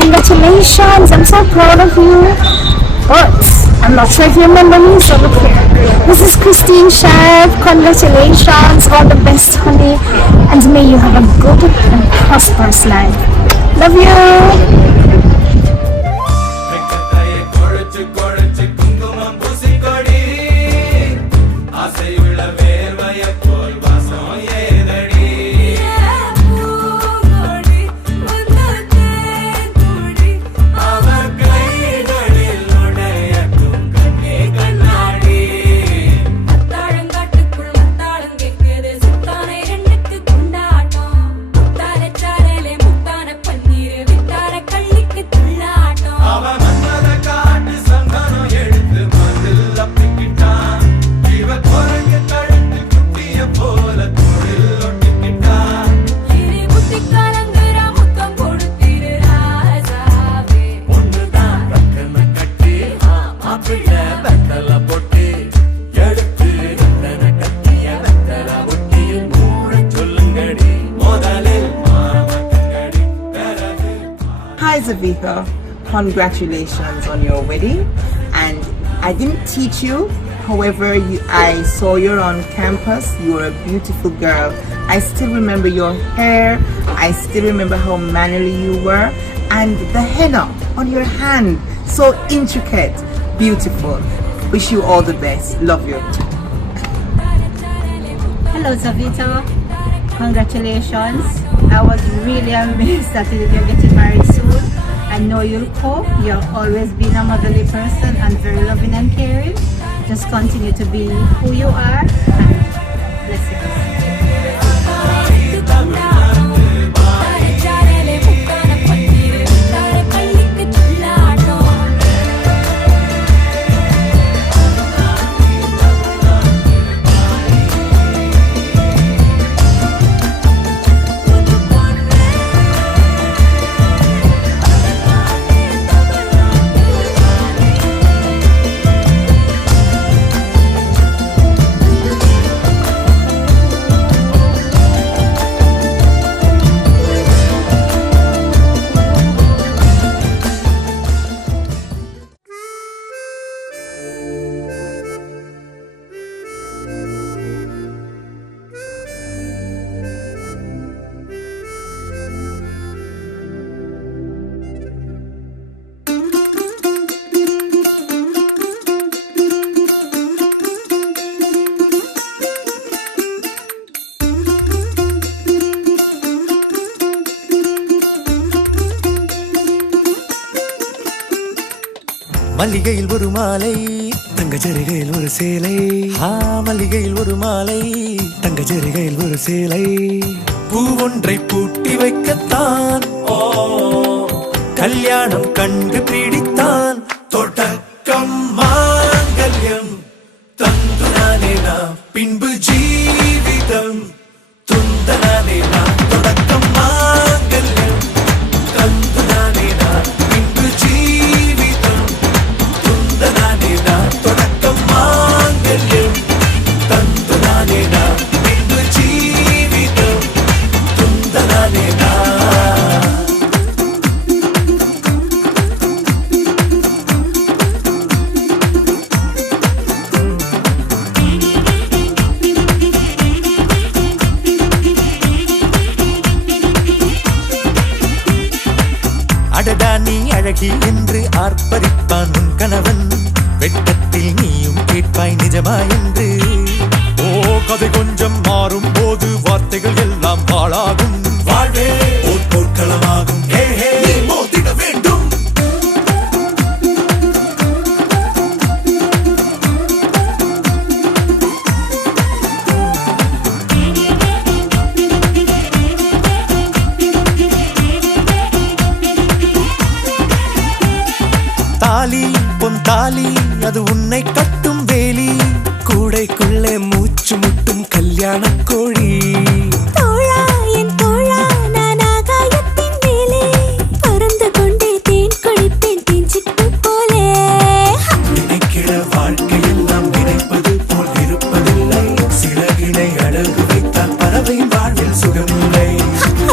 Congratulations, I'm so proud of you. But I'm not sure if you remember me, so look here. This is Christine Sheriff. Congratulations, all the best, honey. And may you have a good and prosperous life. Love you. Hi Zavika, congratulations on your wedding. And I didn't teach you, however, I saw you on campus. You were a beautiful girl. I still remember your hair. I still remember how mannerly you were. And the henna on your hand, so intricate, beautiful. Wish you all the best. Love you. Hello Zavita, congratulations. I was really amazed that you're getting married soon. I know you'll cope. You've always been a motherly person and very loving and caring. Just continue to be who you are, and blessings. மல்லிகையில் ஒரு மாலை தங்க ஜரிகையில் ஒரு சேலை மல்லிகையில் ஒரு மாலை தங்க ஜரிகையில் ஒரு சேலை பூ ஒன்றை பூட்டி வைக்கத்தான் கல்யாணம் கண்டு பிடித்தான் தொடக்கம் மாங்கல்யம் தந்துனானே நாம் பின்பு ஜீவிதம் துந்தனானே நாம் தொடக்கம் மாங்கல்யம் தந்துனானே நாம் பின்பு ஜீவிதம் துந்தனானே நாம் தொடக்கம் மாங்கல்யம் தந்துனானே நாம் பின்பு ஜீவிதம் துந்தனானே நாம். அடடா நீ அழகி என்று ஆர்ப்பரிப்பான் உன் கணவன் வெட்கத்தில் நீயும் கேட்பாய் நிஜமா என்று கதை கொஞ்சம் மாறும் போது வார்த்தைகள் எல்லாம் பாழாகும் வாழ்வே ஓர் போர்க்களமாகும் நீ மோதிட வேண்டும். தாலி பொன் தாலி அது உன்னை கட்டும் வேலி கூடைக்குள்ளே மூச்சு முட்டும் கல்யாண கோழி தோழா என் தோழா நான் ஆகாயத்தின் மேலே பறந்து கொண்டே தேன் குடிப்பேன் தேஞ்சிட்டு போலே நினைக்கிற வாழ்க்கையெல்லாம் நினைப்பது போல் இருப்பதில்லை சிறகினை அழகு வைத்தால் பறவை வாழ்வில் சுகமில்லை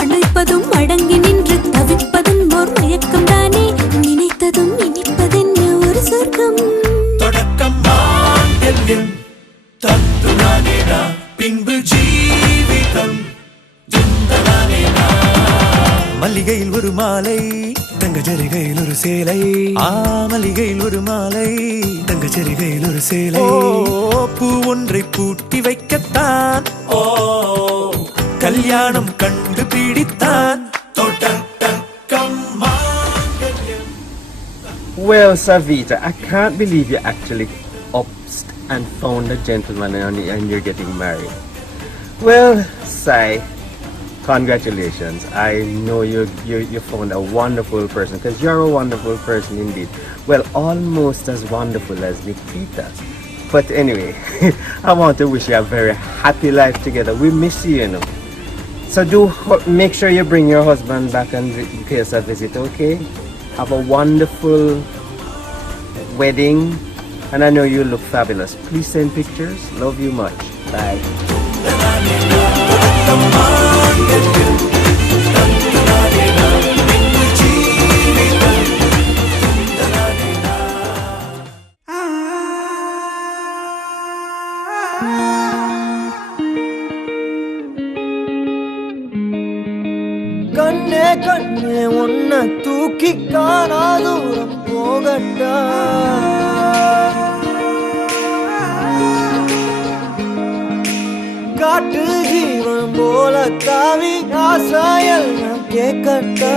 அழைப்பதும் அடங்கி நின்று தவிப்பதும் ஓர் மயக்கம் தானே நினைத்ததும் இனிப்பதென்ன ஒரு சொர்க்கம் தொடக்கம் மாங்கல்யம் தந்துனானே நாம் பின்பு ஜீவிதம் துந்தனானே நாம். மல்லிகையில் ஒரு மாலை தங்க ஜரிகையில் ஒரு சேலை மல்லிகையில் ஒரு மாலை தங்க ஜரிகையில் ஒரு சேலை பூ ஒன்றை பூட்டி வைக்கத்தான் கல்யாணம் கண்டு பிடித்தான் தொடக்கம் மாங்கல்யம். Well, Savita, I can't believe you actually upped and found a gentleman and you're getting married. Well, Sai, congratulations. I know you found a wonderful person because you're a wonderful person indeed. Well, almost as wonderful as Nikita. But anyway, I want to wish you a very happy life together. We miss you, you know. So make sure you bring your husband back and pay us a visit, okay? Have a wonderful wedding, and I know you look fabulous. Please send pictures. Love you much. Bye. கண்ணே கண்ணே உன்னை தூக்கி காணா தூரம் போகட்டா காட்டு ஜீவன் போல தாவி ஆசாயல் கேட்கட்டா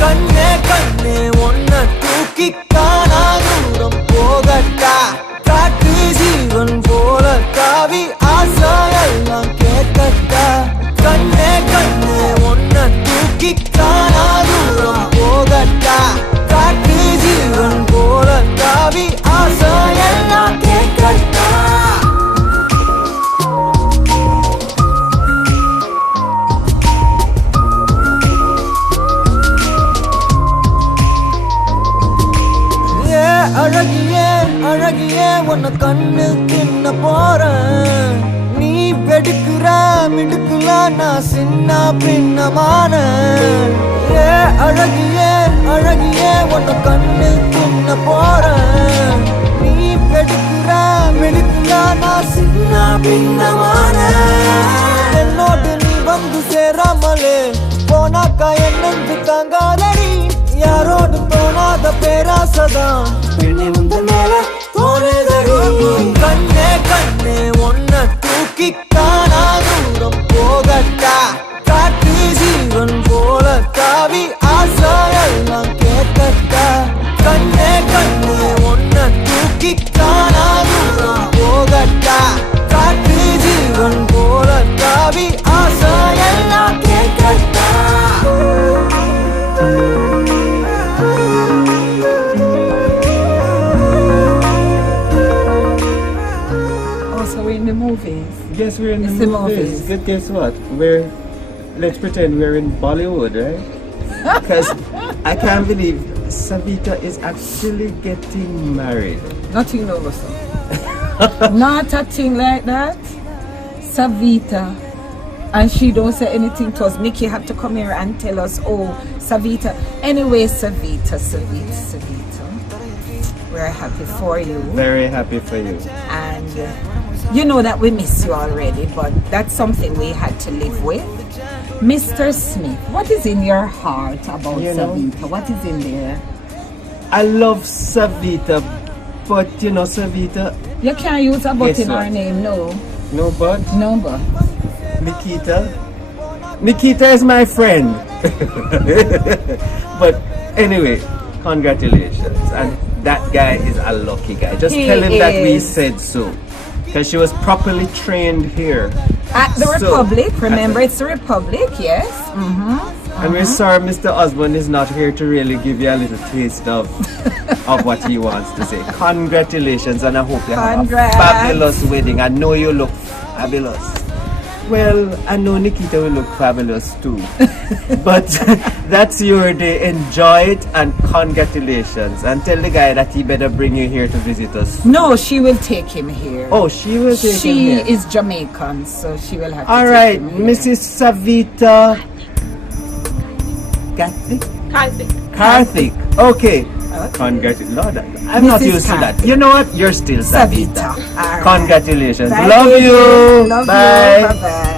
கண்ணே கண்ணே உன்னை தூக்கி காணா தூரம் போகட்டா காட்டு ஜீவன் போல தாவி ஆசாயெல்லாம் கேட்கட்டா கண்ணே கண்ணே உன்னை தூக்கி காணா தூரம் போகட்டா காட்டு ஜீவன் போல தாவி ஆசாயெல்லாம் கேட்கட்டா அழகியே அழகியே உன்னை கண்ணு தின்ன போறேன் நீ வெடுக்குற மிடுக்குல நான் சின்ன பின்னமான அழகியே அழகியே உன்னை கண்ணு தின்ன போறேன் நீ வெடுக்குற மிடுக்குல நான் சின்ன பின்னமான என்னோடு நீ வந்து சேராமலே போனாக்கா என்னென்று தாங்காதடி யாரோடு தோணாத பேராசதான் பெண்ணே உந்த மேல தோணுதடி கண்ணே கண்ணே உன்னை தூக்கி காணா தூரம் போகட்டா காட்டு ஜீவன் போல guess we're in It's the the movies. movies. Good, guess what? Let's pretend we're in Bollywood, right? Because I can't believe Savita is actually getting married. Nothing over so. Not a thing like that. Savita. And she don't say anything to us. Nikki had to come here and tell us, oh, Savita. Anyway, Savita. We're happy for you. Very happy for you. And you know that we miss you already, but that's something we had to live with. Mr. Smith, what is in your heart about You know, Savita? What is in there? I love Savita, but you know, Savita, You can't use a but Guess in what? our name, no. no but, No but. Nikita is my friend. But anyway, congratulations. And that guy is a lucky guy. Just He tell him that we is. said so. Because she was properly trained here. At the So, Republic, remember at it's the Republic, yes. And we're sorry Mr. Osborne is not here to really give you a little taste of what he wants to say. Congratulations, and I hope you have Congrats. a fabulous wedding. I know you look fabulous. Well, I know Nikita will look fabulous too. But that's your day. Enjoy it and congratulations. And tell the guy that he better bring you here to visit us. No, she will take him here. Oh, she will take him She here. is Jamaican, so she will have to All take right, him here. Mrs. Savita. Karthik. Okay. Congratulations. Lord, I'm not Mrs. used to that. Karthik. You know what? You're still Savita. Savita. All right. Congratulations. Thank Love you. Love Bye. you. Bye-bye.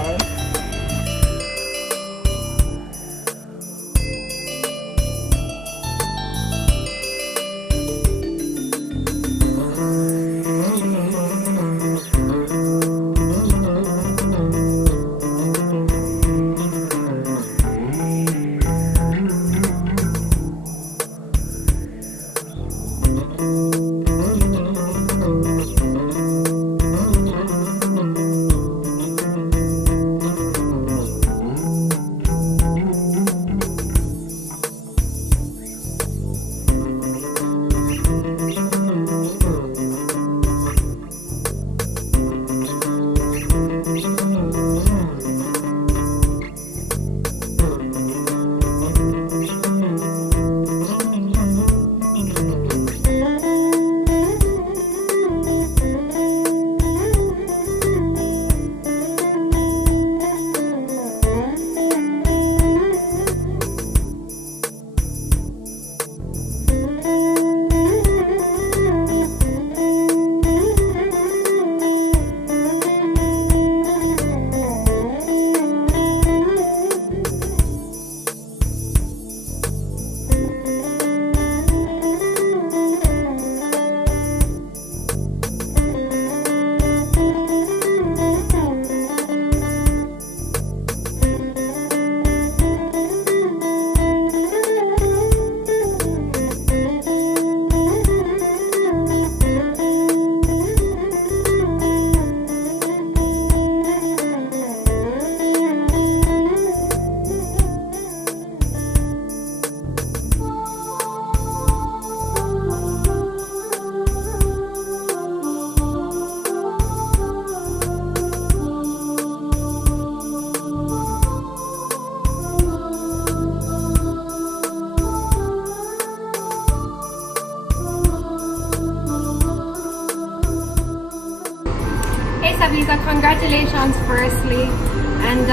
Hey Savita, congratulations firstly, and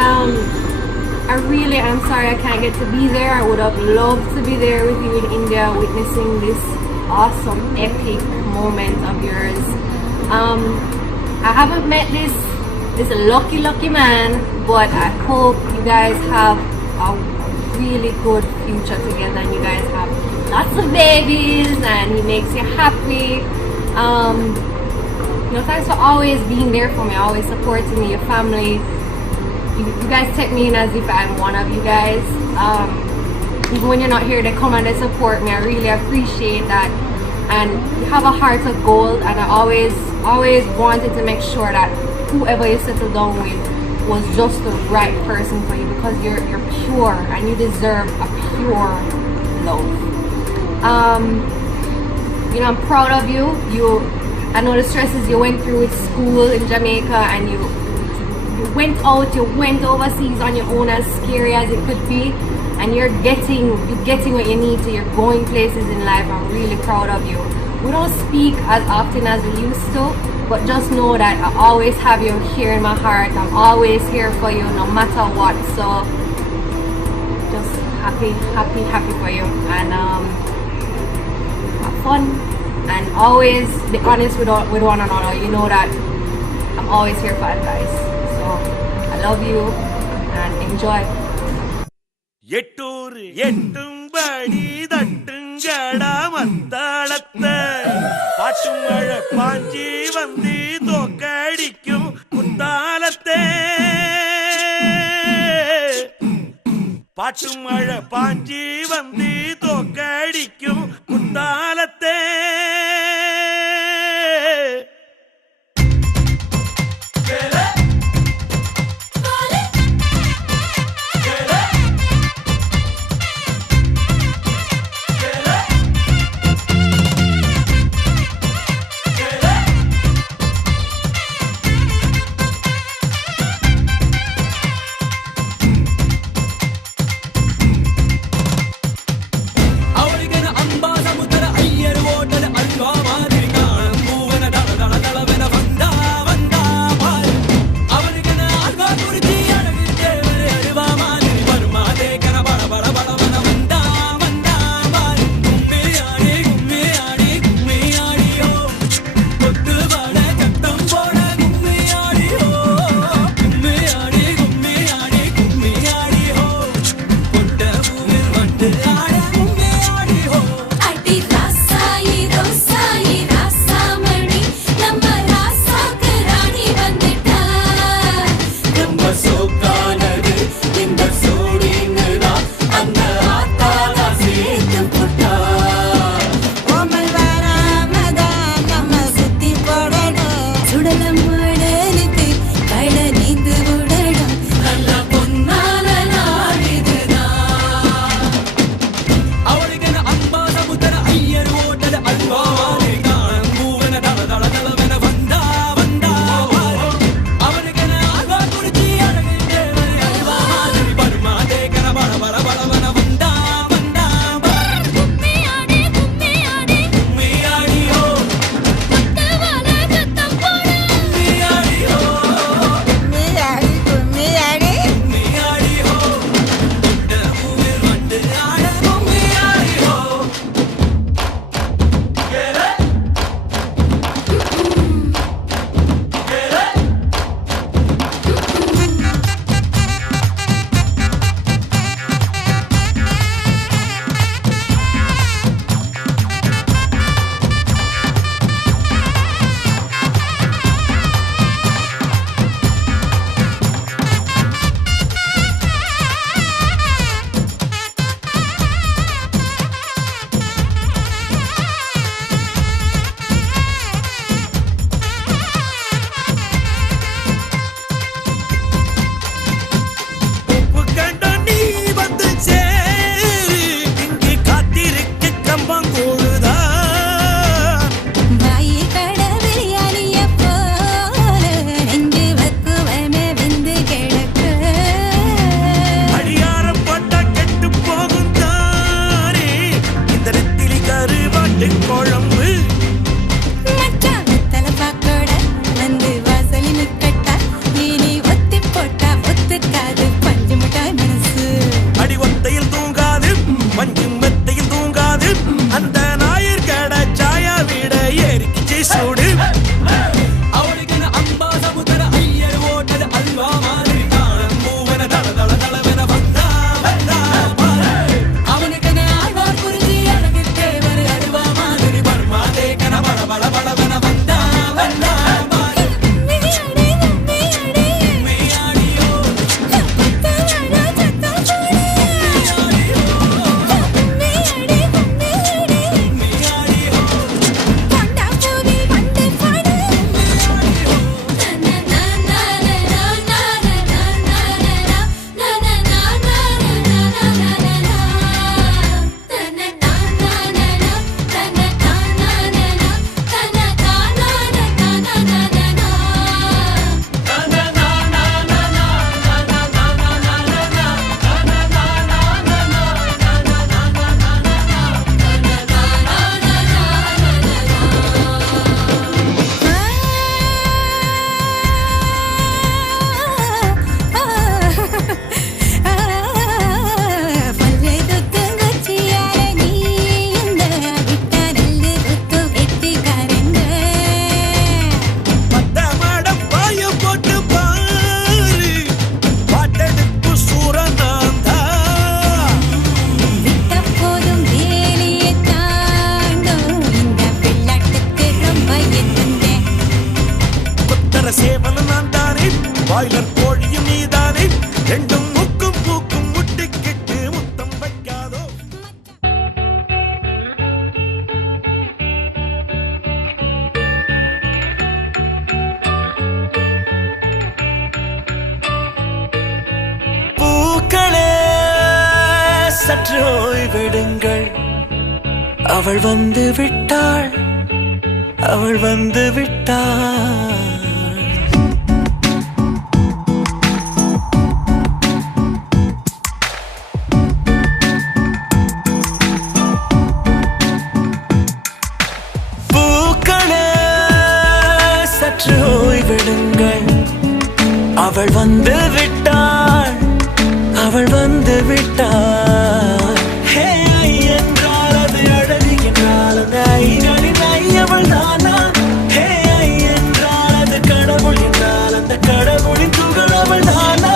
I really am sorry I can't get to be there. I would have loved to be there with you in India witnessing this awesome epic moment of yours. I haven't met this lucky man, but I hope you guys have a really good future together and you guys have lots of babies and he makes you happy. You know, thanks for always being there for me, always supporting me, your family. You guys take me in as if I'm one of you guys. Even when you're not here, they come and they support me. I really appreciate that. And you have a heart of gold, and I always wanted to make sure that whoever you settle down with was just the right person for you, because you're pure and you deserve a pure love. You know, I'm proud of you. I know the stresses you went through with school in Jamaica, and you went out, you went overseas on your own, as scary as it could be, and you're getting what you need to. You're going places in life. I'm really proud of you. We don't speak as often as we used to, but just know that I always have you here in my heart. I'm always here for you no matter what. So just happy for you, and have fun, and always be honest with one another. You know that I'm always here for advice. So I love you and enjoy. எட்டூர் எட்டும்படி தட்டுங்கடா மத்தாளத்தை பாட்டு மழை பாஞ்சி வந்து தோக்கடிக்கும் குத்தாலத்தை பாட்டு மழை பாஞ்சி வந்து தோக்கடிக்கும் குத்தாலத்தை சற்று ஓய்வெடுங்கள் அவள் வந்து விட்டாள் அவள் வந்து விட்டாள் ஓய்வெடுங்கள் அவள் வந்து விட்டாள் அவள் வந்து விட்டாள் ஹே ஐ என்றால் அது அழகு என்றால் அந்த ஐகளின் ஐ அவள் தானா ஹே ஐ என்றால் அது கடவுள் என்றால் அந்த கடவுளின் துகள் அவள் தானா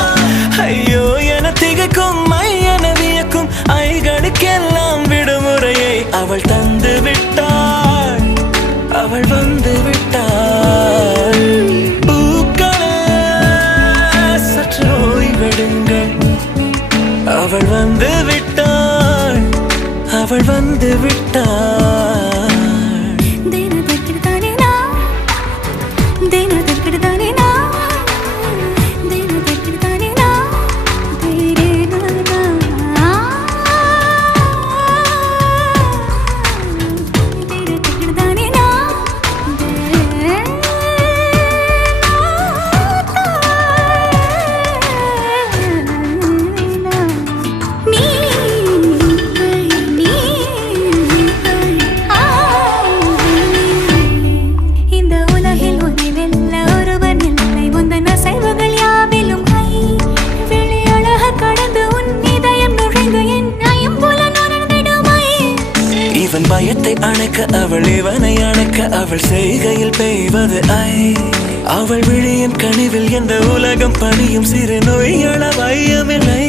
ஐயோ என திகைக்கும் ஐ என வியக்கும் ஐகளுக்கெல்லாம் விடுமுறையை அவள் தந்து விட்டாள் அவள் வந்து விட்டாள் பூக்களே சற்று ஓய்வெடுங்கள் அவள் வந்து விட்டாள் அவள் வந்து விட்டாள் பயத்தை அணைக்க அவள் இவனை அணைக்க அவள் செய்கையில் பெய்வது ஐ அவள் விழியின் கனிவில் எந்த உலகம் பணியும் சிறு நோய்கள வையமில்லை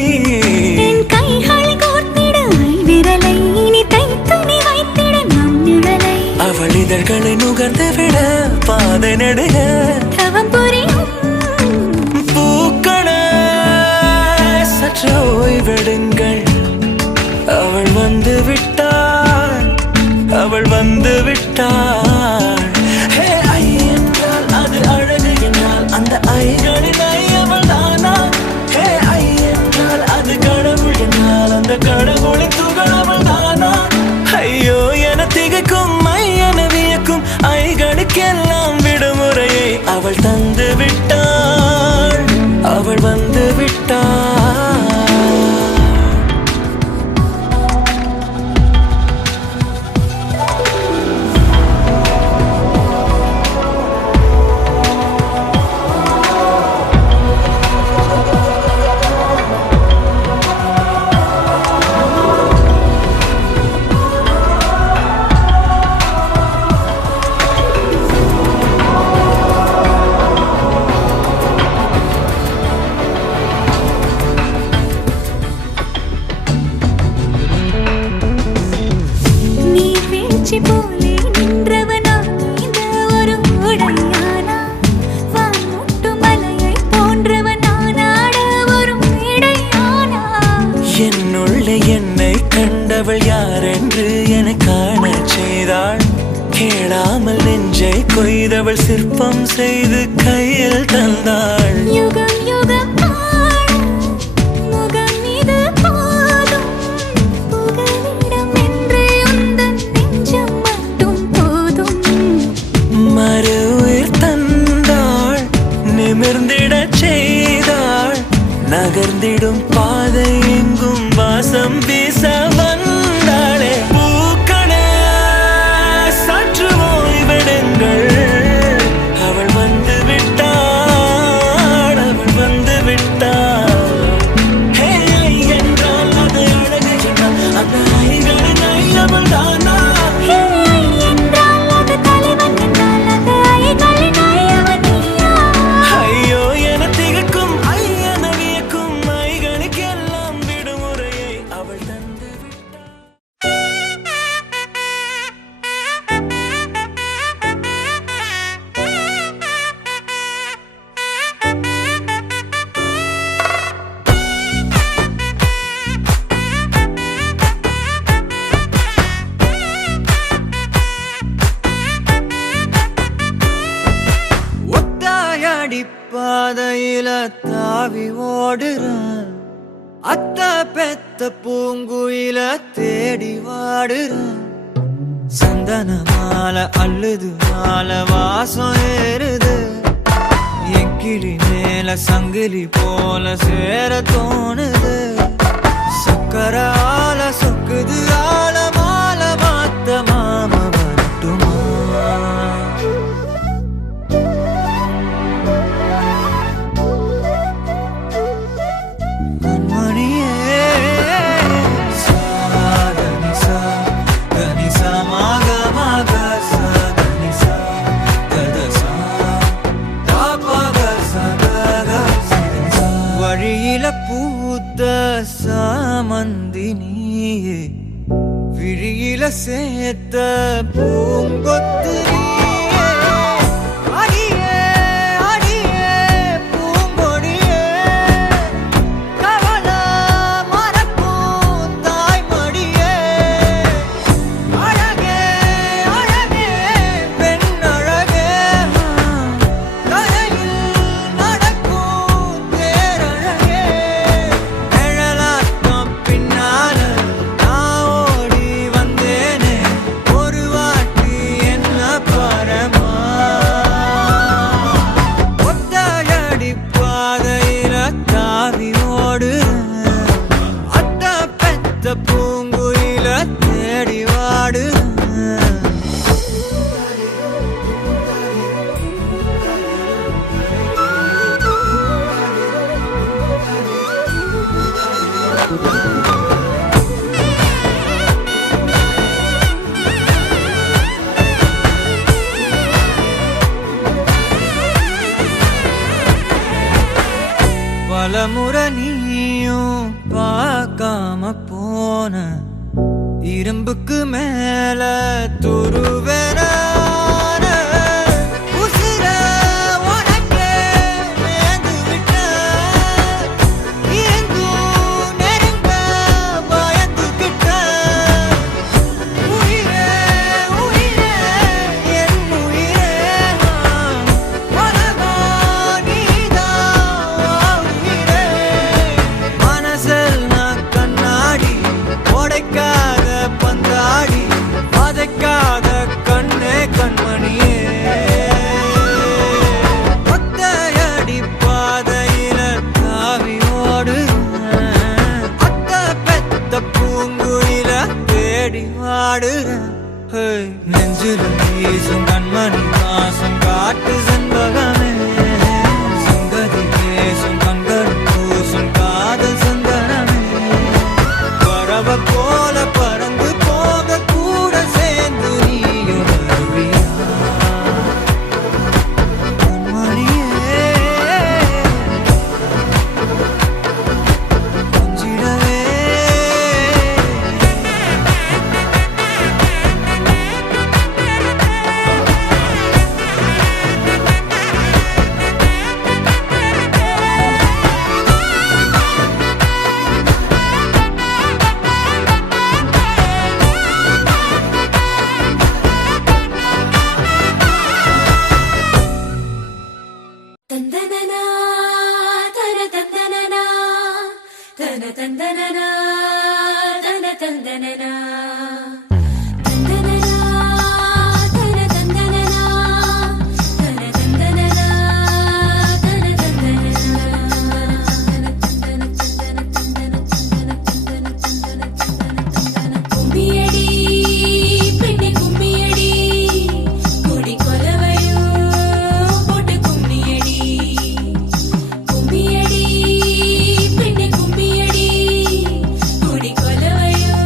அவள் இதழ்களை நுகர்ந்து விட பாதை நடுக பூக்களே சற்று ஓய்வெடுங்கள் அவள் வந்து விட்டாள் அவள் வந்து விட்டாள் ஹே ஐ என்றால் அது அழகு என்றால் அந்த ஐகளின் ஐ அவள் தானா ஹே ஐ என்றால் அது கடவுள் என்றால் அந்த கடவுளின் துகள் அவள் தானா ஐயோ என திகைக்கும் ஐ என வியக்கும் ஐகளுக்கெல்லாம் விடுமுறையை அவள் தந்து விட்டாள் அவள் வந்து விட்டாள் என்னுள்ளே என்னை கண்டவள் யாரென்று என காண செய்தாள் கேளாமல் நெஞ்சை கொய்தவள் சிற்பம் செய்து கையில் தந்தாள் யுகம் யுகம் முகம் இது போதும் புகலிடம் என்று உந்தன் நெஞ்சம் மட்டும் போதும் மறு உயிர் தந்தாள் நிமிர்ந்திடச் செய்தாள் நகர்ந்திடும் பாதை எங்கும் வாசம் வீச வந்தாளே பூக்களே சற்று ஓய்வெடுங்கள் அவள் வந்து விட்டாள் அவள் வந்து விட்டாள் ஹே ஐ என்றால் அது அழகு என்றால் அந்த ஐகளின் ஐ அவள் தானா ஹே ஐ என்றால் அது தலைவன் என்றால் அந்த ஐகளின் ஐ அவன் நீயா ஐயோ என திகைக்கும் ஐ என வியக்கும் ஐகளுக்கெல்லாம் விடுமுறையை அவள் தந்து விட்டாள் ஒத்தாயடி பாதையில தாவி ஓடுறான் அத்த பெத்த பெத்த பூங்குயில தேடி வாடுறேன் சந்தன மாலை அள்ளுது மாலை வாசம் ஏறுது என் கிளி மேல சங்கிலி போல சேர தோணுது சக்கர ஆல சொக்குது ஆல மால மாத்த மாம வரட்டுமா பூத்த சாமந்தினியே விழியில சேர்த்த பூங்கொத்து நீயே அடியே அடியே பூங்கொடியே கவல மறக்கும் தாய்மடியே அழகே அழகே பெண் அழகே கரையில் நடக்கும் தேரழகே பூங்குயில தேடி வாடு பலமுறை நீயும் பார்க்காம போன இரும்புக்கு மேல துருவென உசிர உனக்கே மேந்து விட்ட எங்கும் நெருங்க பயந்துகிட்ட உயிரே உயிரே என் உயிரே உலகம் நீதான் உயிரே மனசில் நான் கண்ணாடி உடைக்காத பந்தாடி வதைக்காத கண்ணே கண்மணியே ஒத்தையடி பாதையில தாவி ஓடு அத்த பெத்த பூங்குயில தேடி வாடுறேன் நெஞ்சில வீசும் கண்மணி வாசம் காட்டு செண்பகமே சங்கதி பேசும் கண்கள் பூசும் காதல் சந்தனமே பறவ போல பறந்து போக கூட சேர்ந்து நீயும் வருவியா மணியே கொஞ்சிடவே தந்தனனா தன தந்தனனா தன தந்தனனா தன தந்தனனா தந்தனனா தன தந்தனனா தன தந்தனனா தன தந்தனனா கும்மியடி பெண்ணே கும்மியடி கொடி கொலவையோ போட்டு கும்மியடி கும்மியடி பெண்ணே கும்மியடி கொடி கொலவையோ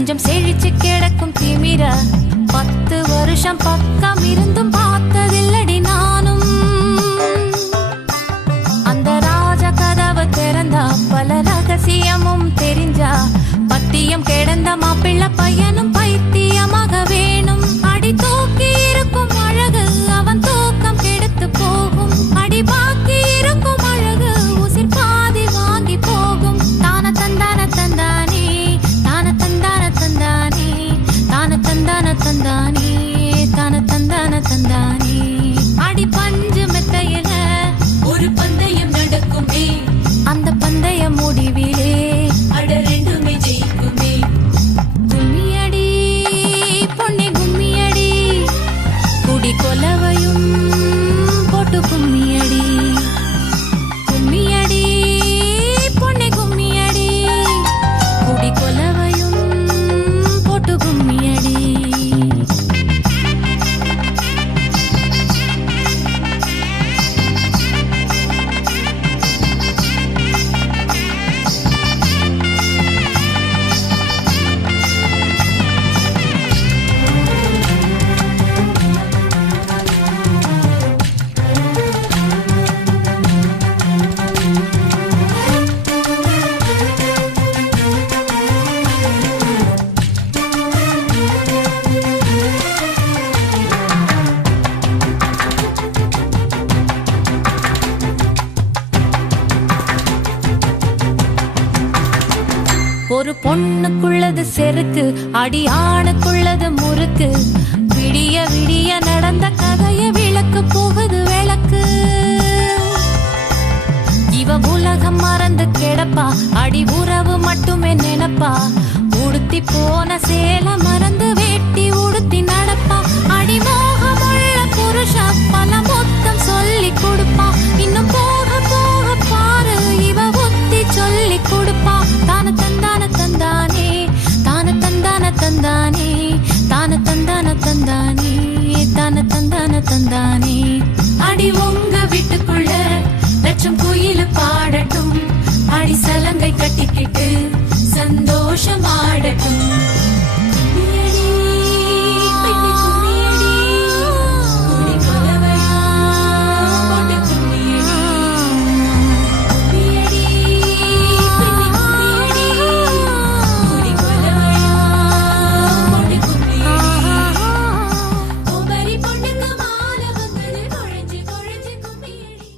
கொஞ்சம் செழிச்சு கிடக்கும் திமிர 10 வருஷம் பக்கம் இருந்தும் பார்த்ததில்லடி நானும். அந்த ராஜ கதவை திறந்தா பல ரகசியமும் தெரிஞ்சா பத்தியம் கிடந்த மாப்பிள்ள பையனும் பைத்தியமாக வேணும். அடி தூக்கி இருக்கும் அழகு அவன் தூக்கம் கெடுத்து போகும். அடி பாக்கி இருக்கும் அழகு உசிர் பாதி வாங்கி போகும். தான தந்தான தந்தானே தான தந்தான தந்தானே தான தந்தான தந்தானே தான தந்தான தந்தானே. அடி பஞ்சு மெத்தையில ஒரு பந்தயம் நடக்குமே. அந்த பந்தய முடிவிலே அட ரெண்டுமே ஜெயிக்குமே. கும்மியடி பொன்னே கும்மியடி குடி கொலவையும் போட்டு கும்மியடி. கும்மியடி பொன்னே கும்மியடி குடி கொலவையும் போட்டு கும்மியடி. ஒரு பொண்ணுக்குள்ளது செருக்கு அடி ஆணுக்குள்ளது முறுக்கு. விடிய விடிய நடந்த கதைய விளக்கு போகுது விளக்கு. இவ உலகம் மறந்து கிடப்பா அடி உறவு மட்டுமே நினைப்பா. உடுத்தி போன சேல மறந்து வேட்டி உடுத்தி நடப்பா. அடி மோகமுள்ள புருஷ பல மொத்தம் சொல்லி கொடுப்பா. இன்னும் போக போக பாரு இவ ஒத்தி சொல்லி கொடுப்பா. தான தந்தான தந்தானே தான தந்தான தந்தானே தான தந்தான தந்தானே தான தந்தான தந்தானே. அடி உங்க வீட்டுக்குள்ள லட்சம் குயில பாடட்டும். அடி சலங்கை கட்டிக்கிட்டு சந்தோஷம் ஆடட்டும். கும்மியடி, பெண்ணே கும்மியடி, குடி கொலவையா போட்டு கும்மியடி. கும்மியடி, பெண்ணே கும்மியடி, குடி கொலவையா போட்டு கும்மியடி. குமரி பொண்ணுக்கு மாலை வந்தது குழைஞ்சு குழைஞ்சு கும்மியடி.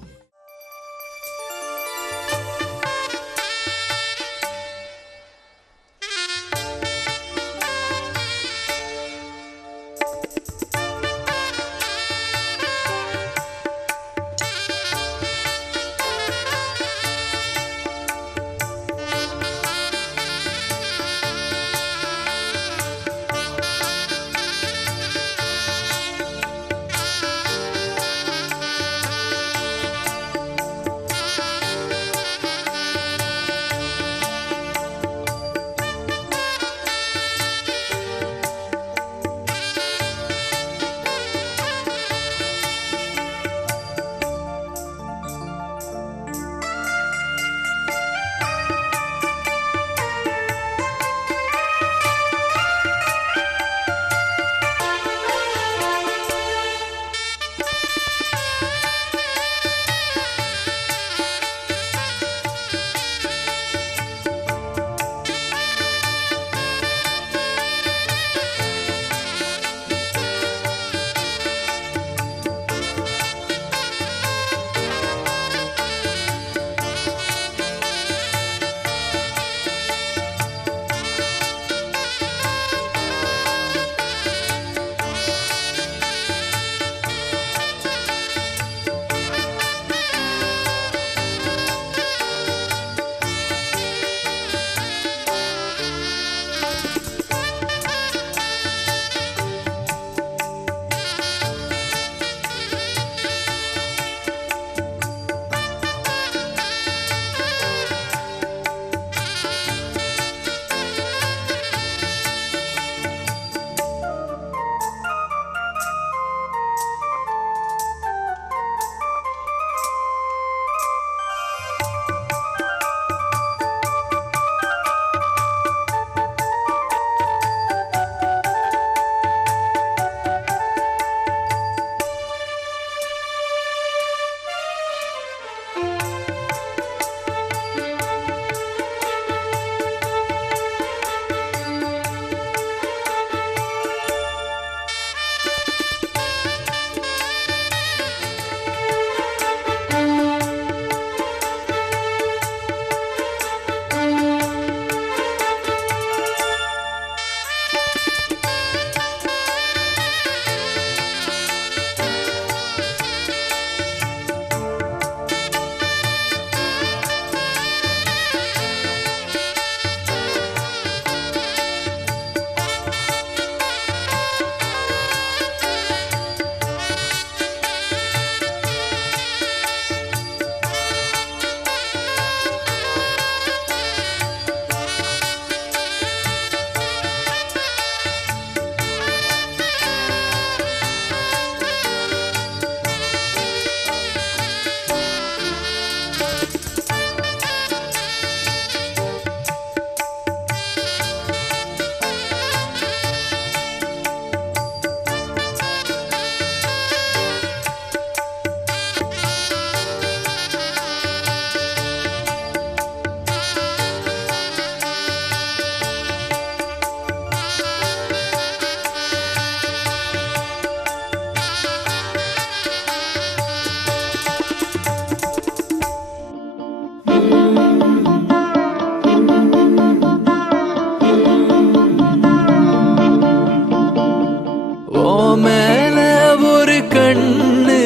கண்ணு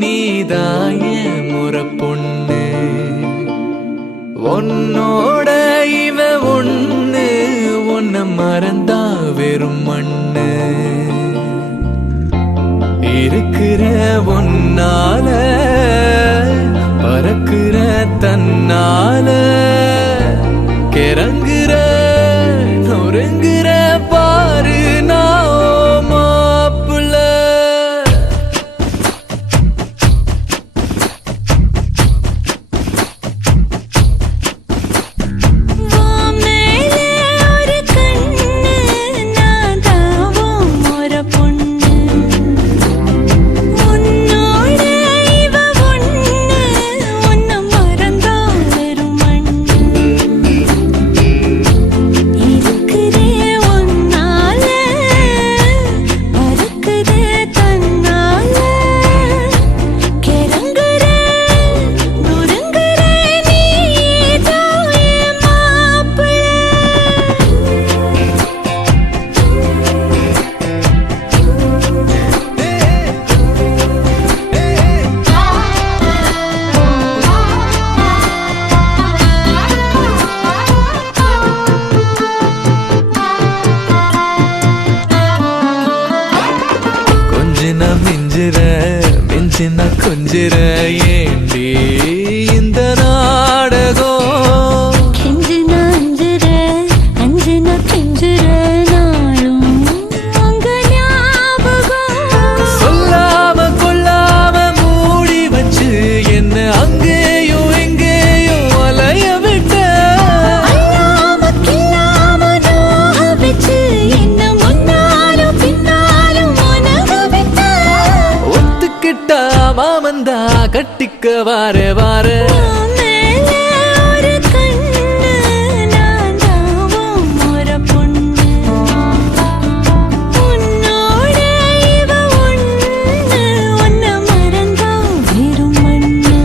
நீதாய முறை பொண்ணு உன்னோட இவ ஒண்ணு உன்னை மறந்தா வெறும் மண்ணு இருக்கிற ஒன்னால பறக்குற தன்னால கிறங்குற நொறுங்குற பாரு நான் மாப்புல மேலே ஒரு கண்ணு நான் தாவும் ஒரு பொண்ணு உன்னோட இவ ஒண்ணு உன்னை மறந்தா வெறும் மண்ணு இருக்கிறே ஒன்னால பறக்குதே தன்னால கிறங்குற நொறுங்குற நீதான் என் மாப்பிள்ளை கொஞ்சினா மிஞ்சிற மிஞ்சினா கொஞ்சிற ஏண்டி இந்த நாடகம் கெஞ்சினா அஞ்சுற கெஞ்சுற நாளும் உங்க ஞாபகம் சொல்லாம கொள்ளாம மூடி வச்சு என்ன அங்கேயோ எங்கேயோ அலைய விட்ட அல்லாம கில்லாம நோக வச்சு என்ன முன்னாலும் பின்னாலும் உனக விட்ட ஒத்துக்கிட்டா மாமந்தா கட்டிக்க வார வார மேலே ஒரு கண்ணு நான் தாவும் ஒரு பொண்ணு உன்னோட இவ ஒண்ணு உன்னை மறந்தா வெறும் மண்ணு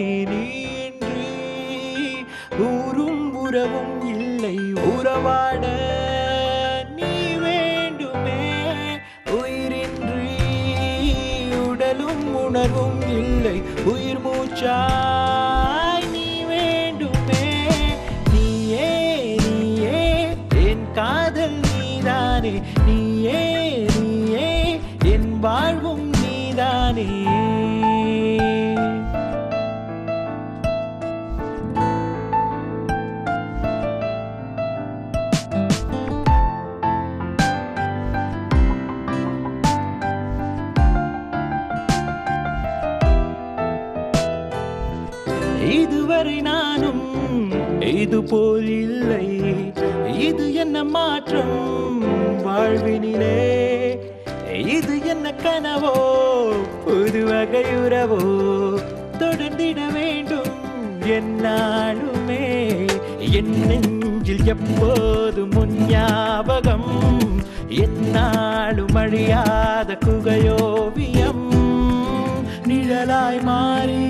நீதானே நீன்றி ஊரும் உறவும் இல்லை உறவாட நீ வேண்டுமே உயிரின்றி உடலும் உணர்வும் இல்லை உயிர் மூச்சாய் நீ வேண்டுமே நீயே நீயே என் காதல் நீதானே நீயே நீயே என் வாழ்வும் நீதானே இதுவரை நானும் இது போல் இல்லை இது என்ன மாற்றம் வாழ்வினிலே இது என்ன கனவோ புது வகையுறவோ தொடர்ந்திட வேண்டும் என்னாலுமே என் நெஞ்சில் எப்போது முன் ஞாபகம் என்னாலும் அழியாத குகையோவியம் நிழலாய் மாறி